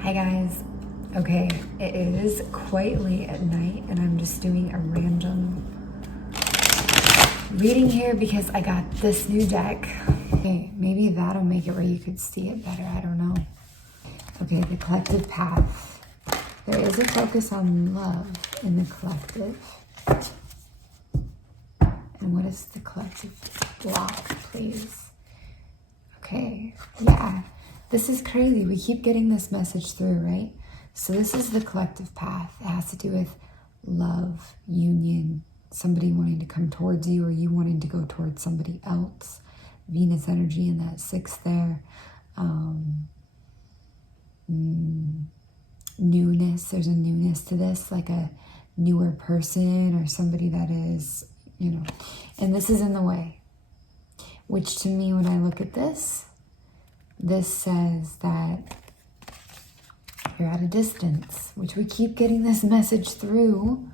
Hi guys. Okay, it is quite late at night and I'm just doing a random reading here because I got this new deck. Okay, maybe that'll make it where you could see it better. I don't know. Okay, the collective path. There is a focus on love in the collective. And what is the collective block, please? Okay, yeah. This is crazy. We keep getting this message through, right? So this is the collective path. It has to do with love, union, somebody wanting to come towards you or you wanting to go towards somebody else. Venus energy in that 6th there. Newness. There's a newness to this, like a newer person or somebody that is, you know. And this is in the way. Which to me, when I look at this says that you're at a distance, which we keep getting this message through,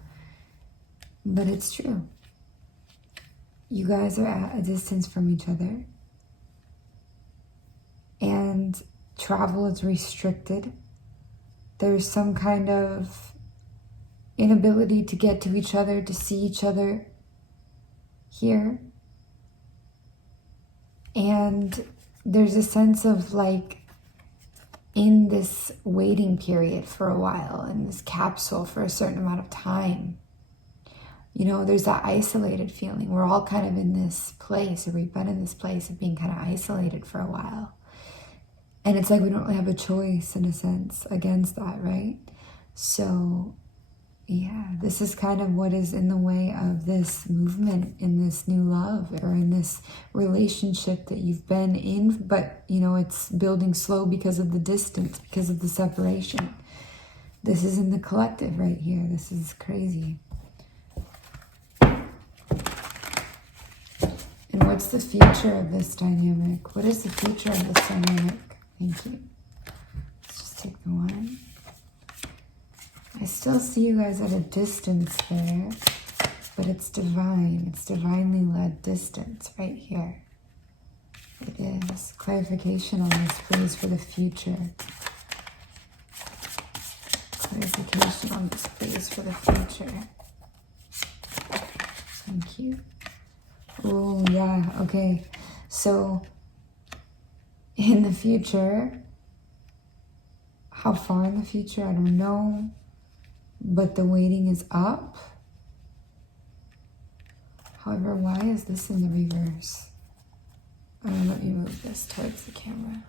but it's true. You guys are at a distance from each other, and travel is restricted. There's some kind of inability to get to each other, to see each other here. And there's a sense of like in this waiting period for a while, in this capsule for a certain amount of time. You know, there's that isolated feeling. We're all kind of in this place, or we've been in this place of being kind of isolated for a while. And it's like we don't really have a choice in a sense against that, right? So yeah, this is kind of what is in the way of this movement, in this new love, or in this relationship that you've been in, but you know, it's building slow because of the distance, because of the separation. This is in the collective right here. This is crazy. And what's the future of this dynamic? What is the future of this dynamic? Thank you. Let's just take the one. I still see you guys at a distance there, but it's divine. It's divinely led distance right here. It is. Clarification on this, please, for the future. Clarification on this, please, for the future. Thank you. Oh, yeah. Okay. So, in the future, how far in the future? I don't know. But the waiting is up. However, why is this in the reverse? Let me move this towards the camera.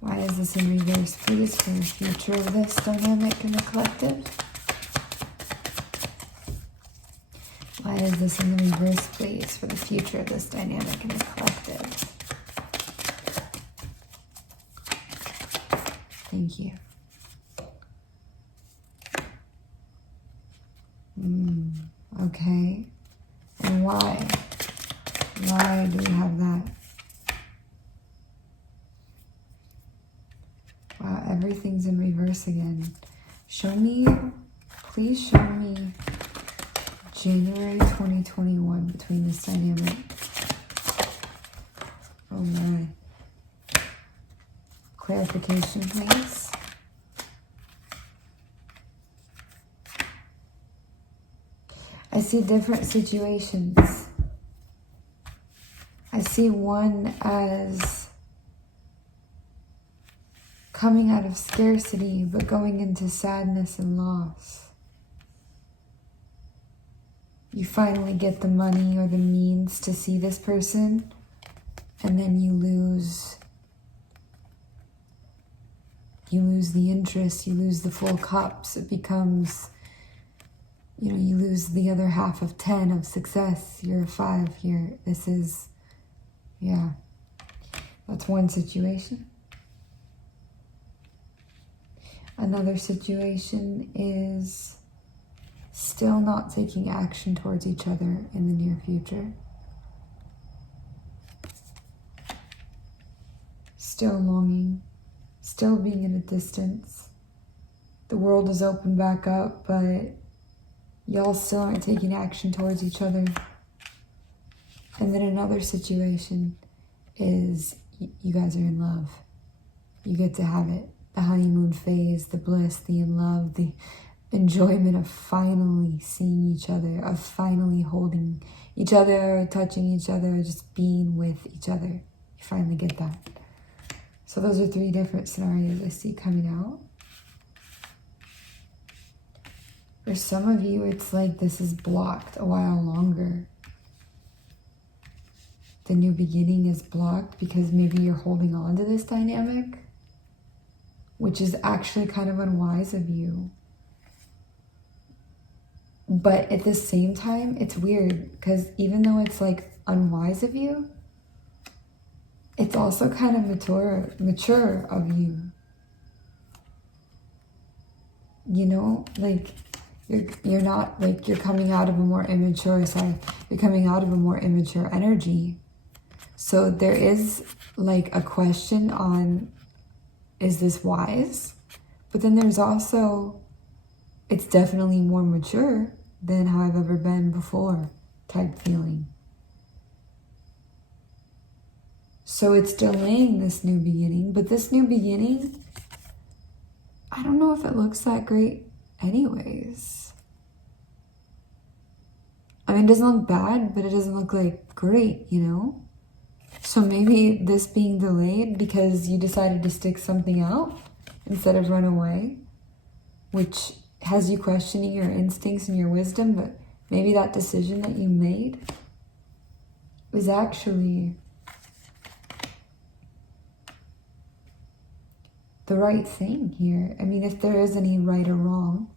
Why is this in reverse, please, for the future of this dynamic in the collective? Why is this in the reverse, please, for the future of this dynamic in the collective? Thank you. Okay. And why? Why do we have that? Wow, everything's in reverse again. Show me, please show me January 2021 between this dynamic. Oh my. Clarification, please. I see different situations. I see one as coming out of scarcity, but going into sadness and loss. You finally get the money or the means to see this person, and then you lose the interest, you lose the full cups. It becomes, you know, you lose the other half of 10 of success. You're a 5 here. This is, yeah, that's one situation. Another situation is still not taking action towards each other in the near future. Still longing, still being at a distance. The world is opened back up, but y'all still aren't taking action towards each other. And then another situation is you guys are in love. You get to have it. the honeymoon phase, the bliss, the in love, the enjoyment of finally seeing each other, of finally holding each other, touching each other, just being with each other. You finally get that. So those are 3 different scenarios I see coming out. For some of you, it's like this is blocked a while longer. The new beginning is blocked because maybe you're holding on to this dynamic, which is actually kind of unwise of you. But at the same time, it's weird because even though it's like unwise of you, it's also kind of mature of you. You know, like you're not like you're coming out of a more immature side. You're coming out of a more immature energy. So there is like a question on, is this wise? But then there's also, it's definitely more mature than how I've ever been before type feeling. So it's delaying this new beginning, but this new beginning, I don't know if it looks that great anyways. I mean, it doesn't look bad, but it doesn't look like great, you know? So maybe this being delayed because you decided to stick something out instead of run away, which has you questioning your instincts and your wisdom, but maybe that decision that you made was actually the right thing here. I mean, if there is any right or wrong,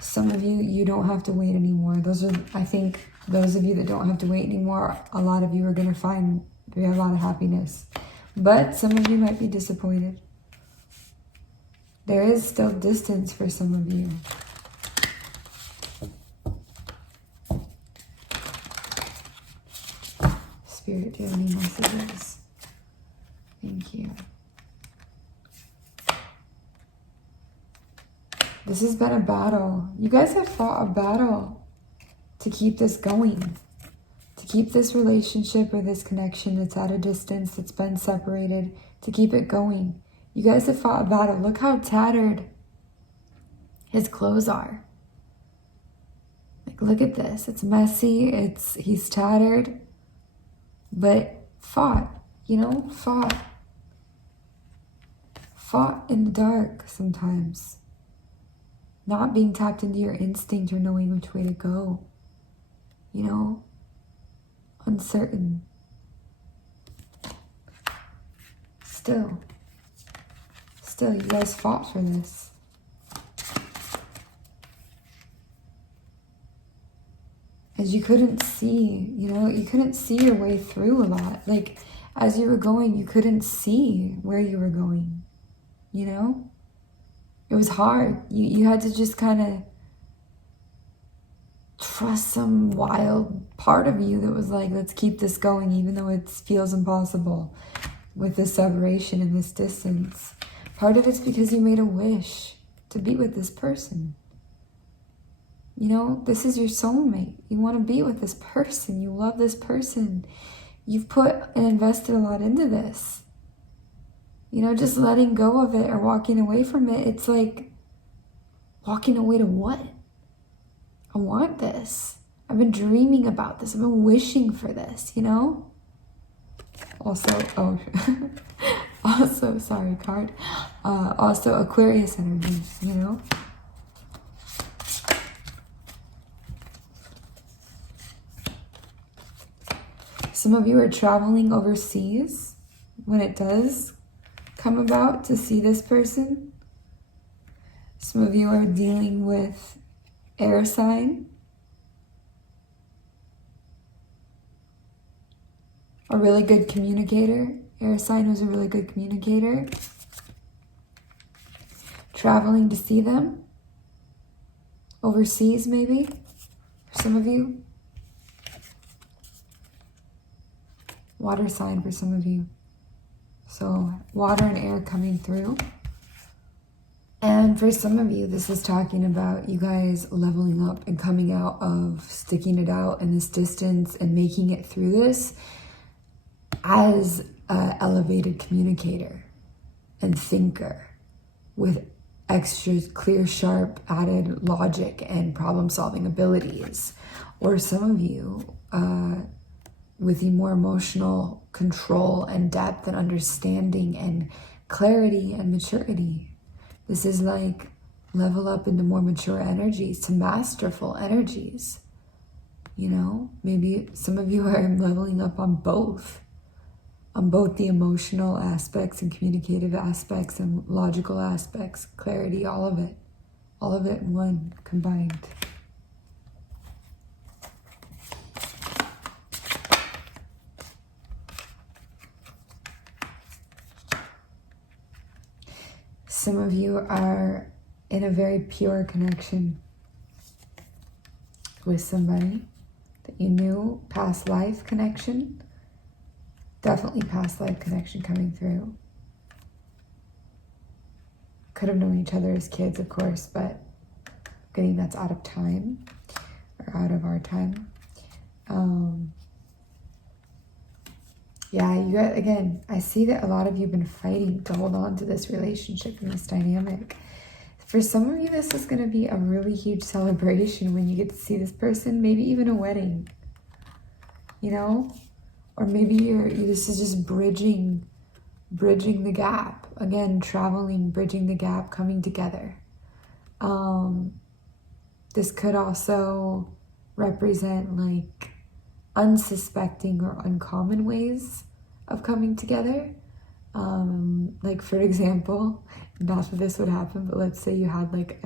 some of you, you don't have to wait anymore. Those are, I think, those of you that don't have to wait anymore, a lot of you are going to find a lot of happiness. But some of you might be disappointed. There is still distance for some of you. Spirit, do you have any messages? Thank you. This has been a battle. You guys have fought a battle to keep this going, to keep this relationship or this connection that's at a distance, that's been separated, to keep it going. You guys have fought a battle. Look how tattered his clothes are. Like, look at this. It's messy. He's tattered, but fought, you know, fought in the dark sometimes. Not being tapped into your instinct or knowing which way to go. You know? Uncertain. Still, you guys fought for this. As you couldn't see, you know, you couldn't see your way through a lot. Like, as you were going, you couldn't see where you were going, you know? It was hard. You had to just kind of trust some wild part of you that was like, let's keep this going, even though it feels impossible with this separation and this distance. Part of it's because you made a wish to be with this person. You know, this is your soulmate. You want to be with this person. You love this person. You've put and invested a lot into this. You know, just letting go of it or walking away from it, it's like walking away to what? I want this. I've been dreaming about this. I've been wishing for this, you know? Also, sorry, card. Also Aquarius energy, you know? Some of you are traveling overseas when it does come about to see this person. Some of you are dealing with air sign. A really good communicator. Air sign who's a really good communicator. Traveling to see them. Overseas maybe, for some of you. Water sign for some of you. So water and air coming through. And for some of you, this is talking about you guys leveling up and coming out of sticking it out in this distance and making it through this as an elevated communicator. and thinker with extra clear, sharp, added logic and problem-solving abilities. Or some of you with the more emotional control and depth and understanding and clarity and maturity. This is like level up into more mature energies, to masterful energies. You know, maybe some of you are leveling up on both the emotional aspects and communicative aspects and logical aspects, clarity, all of it in one combined. Some of you are in a very pure connection with somebody that you knew, past life connection. Definitely past life connection coming through. Could have known each other as kids, of course, but getting that's out of time, or out of our time. Yeah, you guys, again, I see that a lot of you have been fighting to hold on to this relationship and this dynamic. For some of you, this is going to be a really huge celebration when you get to see this person, maybe even a wedding, you know? Or maybe this is just bridging the gap. Again, traveling, bridging the gap, coming together. This could also represent like unsuspecting or uncommon ways of coming together. Like for example, not that this would happen, but let's say you had like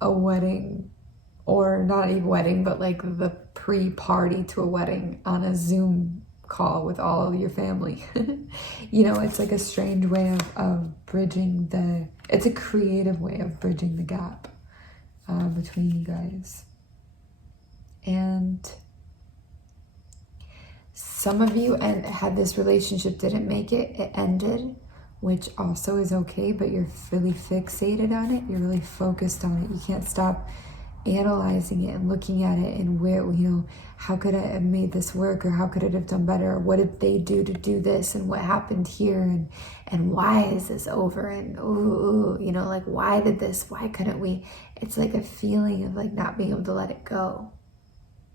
a wedding, or not a wedding, but like the pre-party to a wedding on a Zoom call with all of your family. You know, it's like a strange way of bridging it's a creative way of bridging the gap between you guys. And some of you had this relationship, didn't make it, it ended, which also is okay, but you're really fixated on it. You're really focused on it. You can't stop analyzing it and looking at it and where, you know, how could I have made this work, or how could it have done better? Or what did they do to do this? And what happened here? And why is this over? And ooh, you know, like, why couldn't we? It's like a feeling of like not being able to let it go.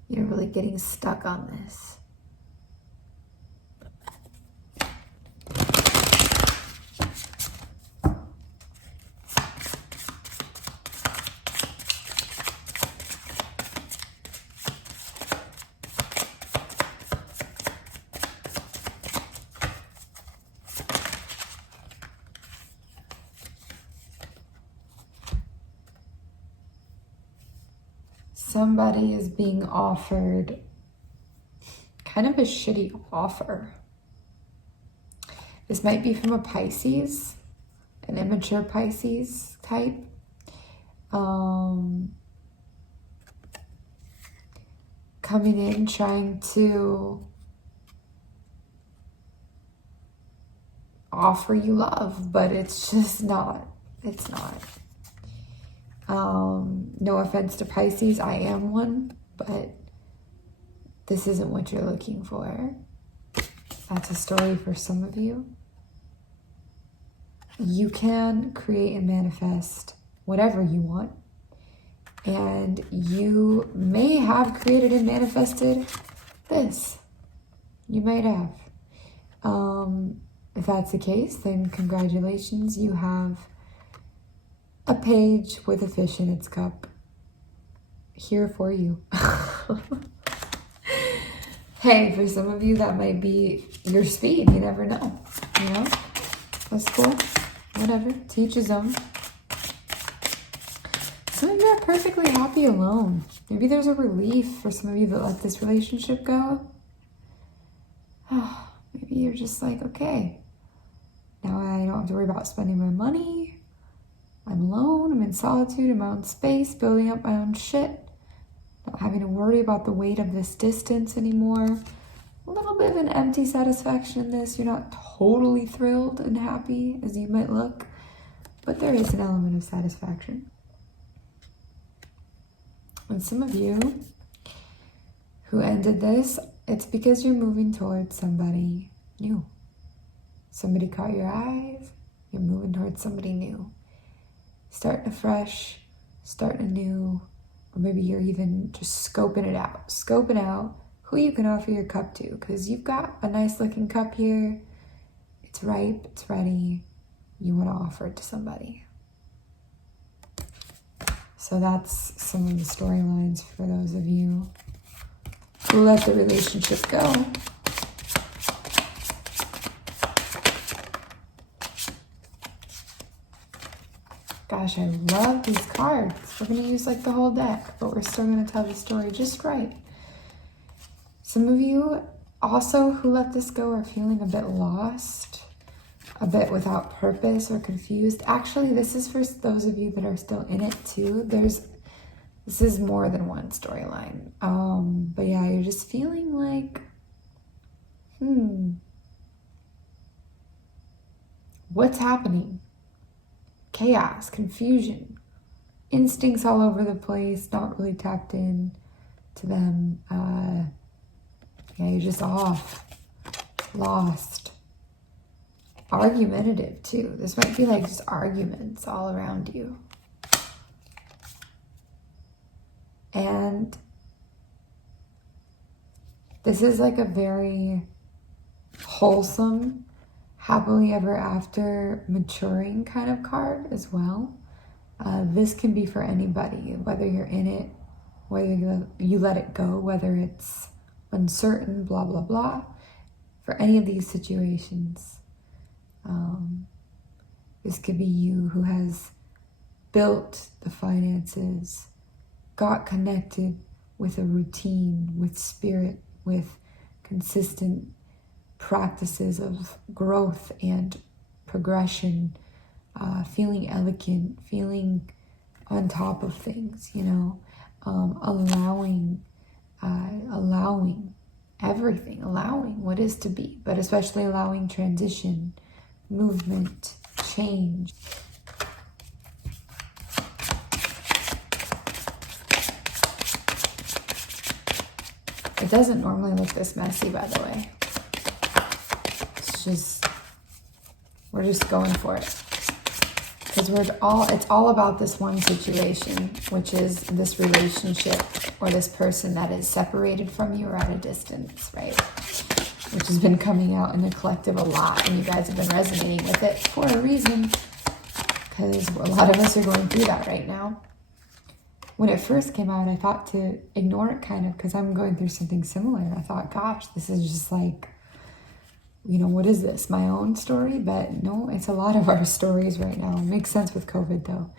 You're really getting stuck on this. Somebody is being offered kind of a shitty offer. This might be from a Pisces, an immature Pisces type. Coming in trying to offer you love, but it's just not. It's not. No offense to Pisces, I am one, but this isn't what you're looking for. That's a story for some of you. You can create and manifest whatever you want, and you may have created and manifested this. You might have. If that's the case, then congratulations, you have a page with a fish in its cup here for you. Hey, for some of you, that might be your speed. You never know. You know? That's cool. Whatever. To each his own. Some of you are perfectly happy alone. Maybe there's a relief for some of you that let this relationship go. Maybe you're just like, okay, now I don't have to worry about spending my money. I'm alone, I'm in solitude, in my own space, building up my own shit. Not having to worry about the weight of this distance anymore. A little bit of an empty satisfaction in this. You're not totally thrilled and happy as you might look, but there is an element of satisfaction. And some of you who ended this, it's because you're moving towards somebody new. Somebody caught your eyes, you're moving towards somebody new. Starting afresh, starting anew, or maybe you're even just scoping out who you can offer your cup to, because you've got a nice looking cup here. It's ripe, it's ready. You want to offer it to somebody. So that's some of the storylines for those of you who let the relationship go. Gosh, I love these cards. We're going to use like the whole deck, but we're still going to tell the story just right. Some of you also who let this go are feeling a bit lost, a bit without purpose or confused. Actually, this is for those of you that are still in it too. This is more than one storyline. But yeah, you're just feeling like, what's happening? Chaos, confusion, instincts all over the place, not really tapped in to them. You're just off, lost, argumentative too. This might be like just arguments all around you. And this is like a very wholesome, happily ever after, maturing kind of card as well. This can be for anybody, whether you're in it, whether you let it go, whether it's uncertain, blah, blah, blah. For any of these situations, this could be you who has built the finances, got connected with a routine, with spirit, with consistent practices of growth and progression, feeling elegant, feeling on top of things, allowing everything, allowing what is to be, but especially allowing transition, movement, change. It doesn't normally look this messy, by the way. We're just going for it. Because it's all about this one situation, which is this relationship or this person that is separated from you or at a distance, right? Which has been coming out in the collective a lot, and you guys have been resonating with it for a reason, because a lot of us are going through that right now. When it first came out, I thought to ignore it kind of, because I'm going through something similar. And I thought, gosh, this is just like, what is this? My own story? But no, it's a lot of our stories right now. It makes sense with COVID though.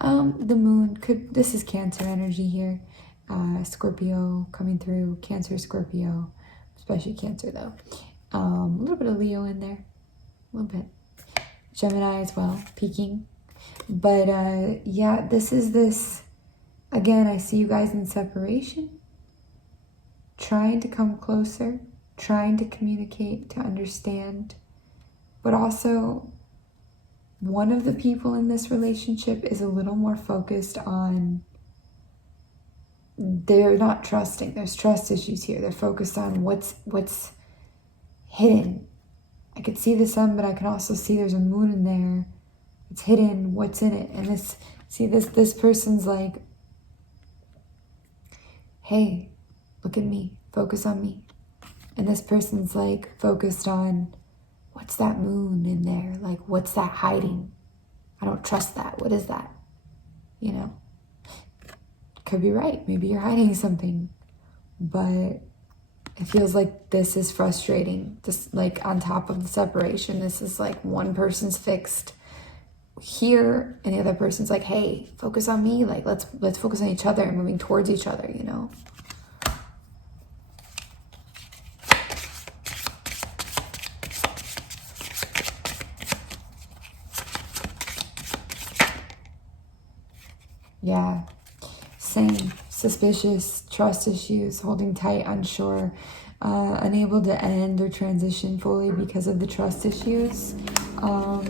The moon this is Cancer energy here. Scorpio coming through, Cancer, Scorpio, especially Cancer though. A little bit of Leo in there, a little bit. Gemini as well, peaking. But yeah, this is this, again, I see you guys in separation, trying to come closer, trying to communicate, to understand, but also one of the people in this relationship is a little more focused on, they're not trusting. There's trust issues here. They're focused on what's hidden. I could see the sun, but I can also see there's a moon in there. It's hidden. What's in it? And this person's like, hey, look at me. Focus on me. And this person's like focused on, what's that moon in there? Like, what's that hiding? I don't trust that. What is that? Could be right. Maybe you're hiding something. But it feels like this is frustrating. Just like on top of the separation, this is like one person's fixed here and the other person's like, hey, focus on me. Like, let's focus on each other and moving towards each other, Yeah, same. Suspicious, trust issues, holding tight, unsure, unable to end or transition fully because of the trust issues. I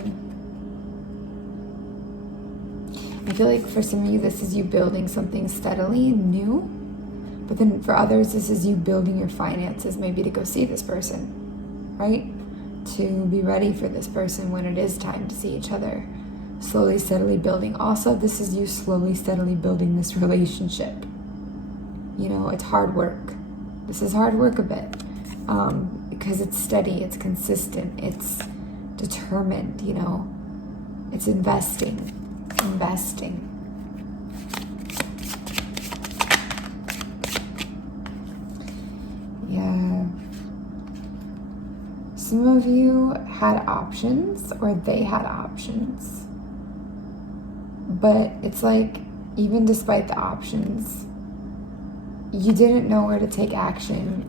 feel like for some of you, this is you building something steadily new. But then for others, this is you building your finances, maybe to go see this person, right? to be ready for this person when it is time to see each other. Slowly, steadily building. Also, this is you slowly, steadily building this relationship. You know, it's hard work. This is hard work a bit. Because it's steady, it's consistent, it's determined, you know. It's investing. Yeah. Some of you had options, or they had options. But it's like, even despite the options, you didn't know where to take action.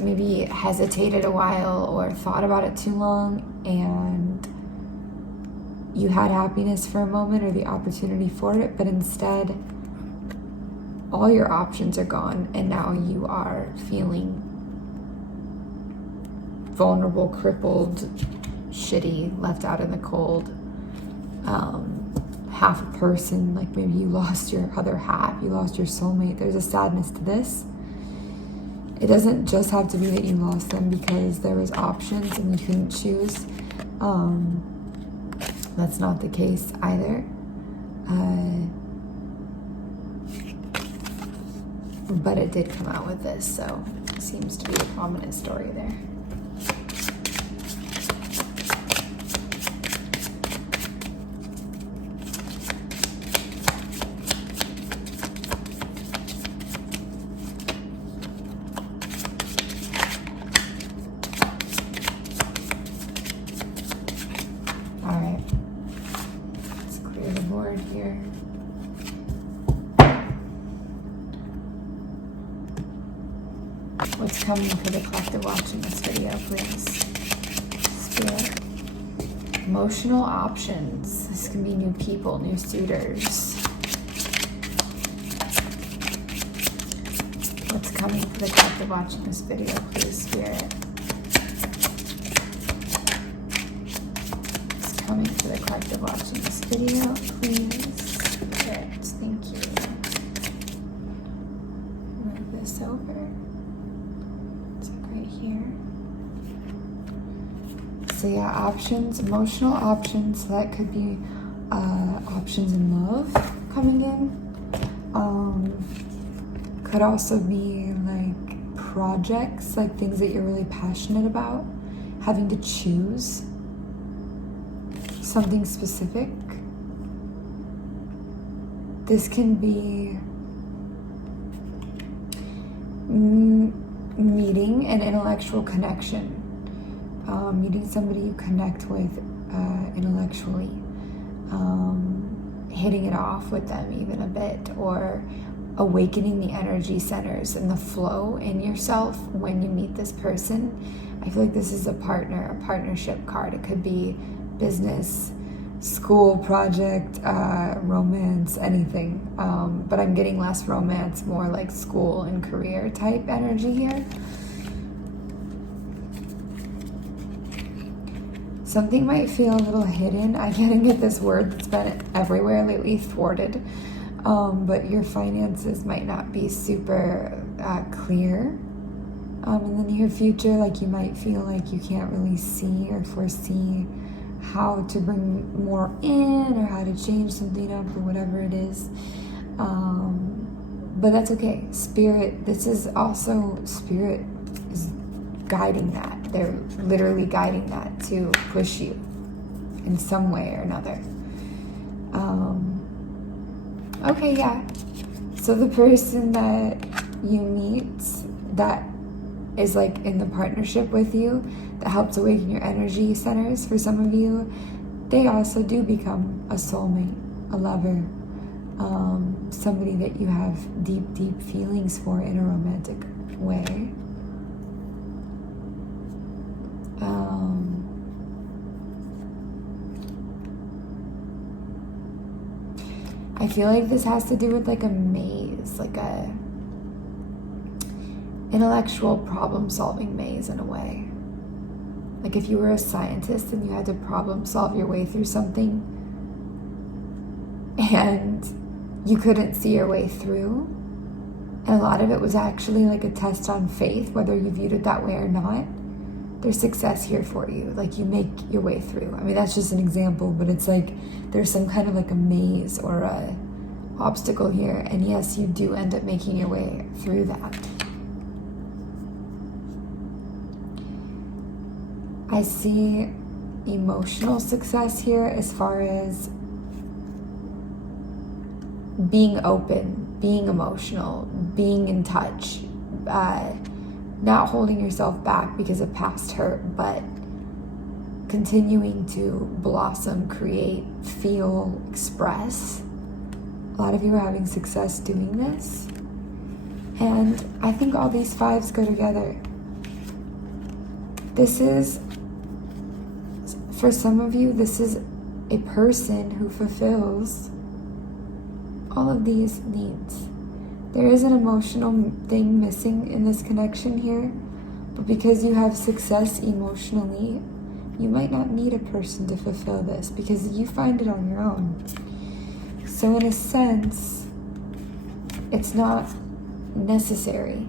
Maybe hesitated a while or thought about it too long, and you had happiness for a moment or the opportunity for it, but instead all your options are gone, and now you are feeling vulnerable, crippled, shitty, left out in the cold, half a person. Like maybe you lost your other half, you lost your soulmate. There's a sadness to this. It doesn't just have to be that you lost them because there was options and you couldn't choose. That's not the case either. But it did come out with this, so it seems to be a prominent story there. What's coming for the collective watching this video, please? Spirit. Emotional options. This can be new people, new suitors. What's coming for the collective watching this video, please, Spirit? What's coming for the collective watching this video, please? Spirit, thank you. Move this over. So yeah, options, emotional options. So that could be options in love coming in. Could also be like projects, like things that you're really passionate about. Having to choose something specific. This can be meeting an intellectual connection. Meeting somebody you connect with intellectually, hitting it off with them even a bit, or awakening the energy centers and the flow in yourself when you meet this person. I feel like this is a partnership card. It could be business, school, project, romance, anything. But I'm getting less romance, more like school and career type energy here. Something might feel a little hidden. I can't get this word that's been everywhere lately, thwarted. But your finances might not be super clear in the near future. Like you might feel like you can't really see or foresee how to bring more in or how to change something up or whatever it is. But that's okay. Spirit, this is also, Spirit is guiding that. They're literally guiding that to push you in some way or another. Okay, yeah. So the person that you meet that is like in the partnership with you, that helps awaken your energy centers, for some of you, they also do become a soulmate, a lover, somebody that you have deep, deep feelings for in a romantic way. I feel like this has to do with like a maze, like a intellectual problem-solving maze in a way. Like if you were a scientist and you had to problem solve your way through something and you couldn't see your way through, and a lot of it was actually like a test on faith, whether you viewed it that way or not. there's success here for you. Like, you make your way through. I mean, that's just an example, but it's like there's some kind of like a maze or a obstacle here, and yes, you do end up making your way through that. I see emotional success here as far as being open, being emotional, being in touch, not holding yourself back because of past hurt, but continuing to blossom, create, feel, express. A lot of you are having success doing this. And I think all these fives go together. This is, for some of you, this is a person who fulfills all of these needs. There is an emotional thing missing in this connection here, but because you have success emotionally, you might not need a person to fulfill this because you find it on your own. So in a sense, it's not necessary.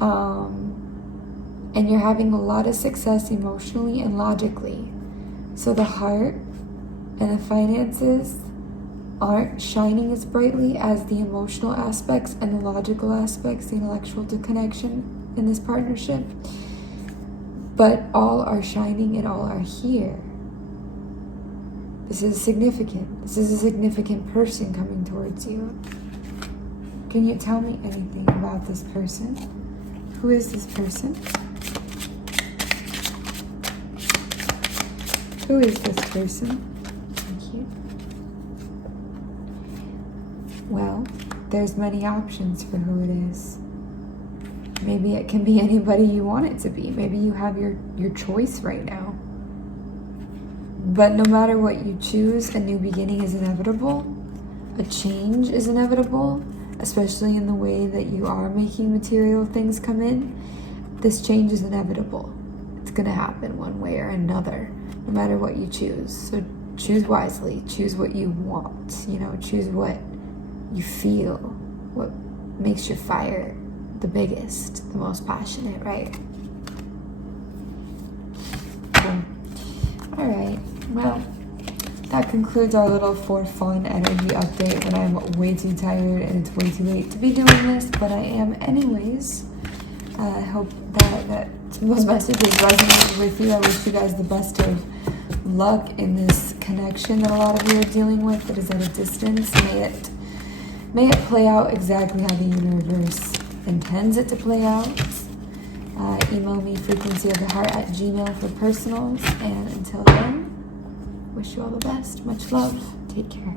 And you're having a lot of success emotionally and logically. So the heart and the finances aren't shining as brightly as the emotional aspects and the logical aspects, the intellectual connection in this partnership. But all are shining and all are here. This is significant. This is a significant person coming towards you. Can you tell me anything about this person? Who is this person? Who is this person? Thank you. Well, there's many options for who it is. Maybe it can be anybody you want it to be. Maybe you have your choice right now. But no matter what you choose, a new beginning is inevitable. A change is inevitable, especially in the way that you are making material things come in. This change is inevitable. It's going to happen one way or another, no matter what you choose. So choose wisely. Choose what you want. Choose what you feel, what makes your fire the biggest, the most passionate, right? Cool. All right. Well, that concludes our little for fun energy update when I'm way too tired and it's way too late to be doing this, but I am anyways. I hope that those messages resonated with you. I wish you guys the best of luck in this connection that a lot of you are dealing with that is at a distance. May it play out exactly how the universe intends it to play out. Email me FrequencyOfTheHeart@gmail for personals. And until then, wish you all the best. Much love. Take care.